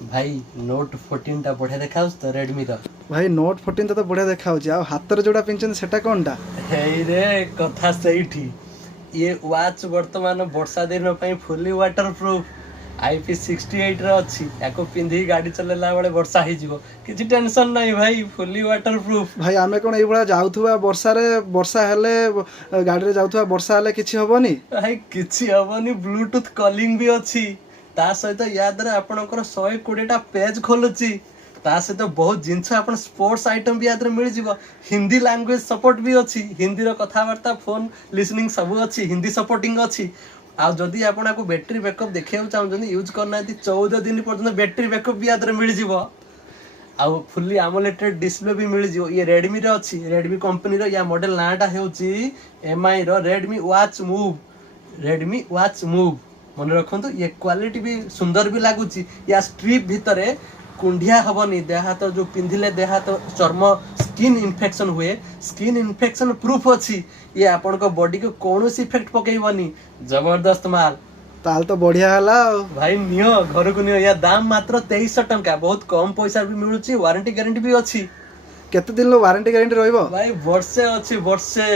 भाई नोट 14 टा बढ़िया देखाउस तो रेडमी रो भाई नोट 14 तो बढ़िया देखा आ हाथ रे जोड़ा पिंचन सेटा कोनटा हेई रे कथा सहीठी ये वॉच वर्तमान वर्षा दिन पई फुली वाटर प्रूफ IP68 रे अछि याको पिंधी गाड़ी चलेला बेले वर्षा ही जीवो किछि टेंशन नहीं भाई फुली वाटर प्रूफ भाई आमे कोन एई बडा जाउथुवा वर्षा हेले गाड़ी रे जाउथुवा वर्षा हेले किछि हबनी भाई किछि हबनी ब्लूटूथ कॉलिंग भी अछि ता सहित या द्वारा आपनकर 120 टा पेज खोलुची ता सहित बहुत जिंस आपण स्पोर्ट्स आइटम भी यादरे मिल जिवो हिंदी लैंग्वेज सपोर्ट भी अछि हिंदी रो कथावार्ता फोन लिसनिंग सब अछि हिंदी सपोर्टिंग अछि आ जदि आपण को बैटरी बैकअप देखिया चाहउछन यूज करना 14 दिन पर्यंत बैटरी बैकअप भी यादरे मिल जिवो आ फुल्ली एमोलेटेड डिस्प्ले भी मिल जिवो ये Redmi रो अछि Redmi कंपनी रो या मॉडल नाटा हेउची MI रो Redmi Watch Move मन रखु ये क्वालिटी भी सुंदर भी लगुच या स्ट्रिप भितर कुंडिया हबनी देह हाथ जो पिंधिले देह हाथ चर्म स्किन इन्फेक्शन हुए स्किन इन्फेक्शन प्रूफ अच्छी ये आपण को बॉडी को कौन इफेक्ट पकेबनी जबरदस्त माल ताल तो बढ़िया हला भाई नियो घर को नियो या दाम मात्र 2300 टंका बहुत कम पैसा भी मिलुची वारंटी गारंटी भी अच्छी केते दिन लो वारंटी गारंटी रहइबो भाई वर्षे अच्छी वर्षे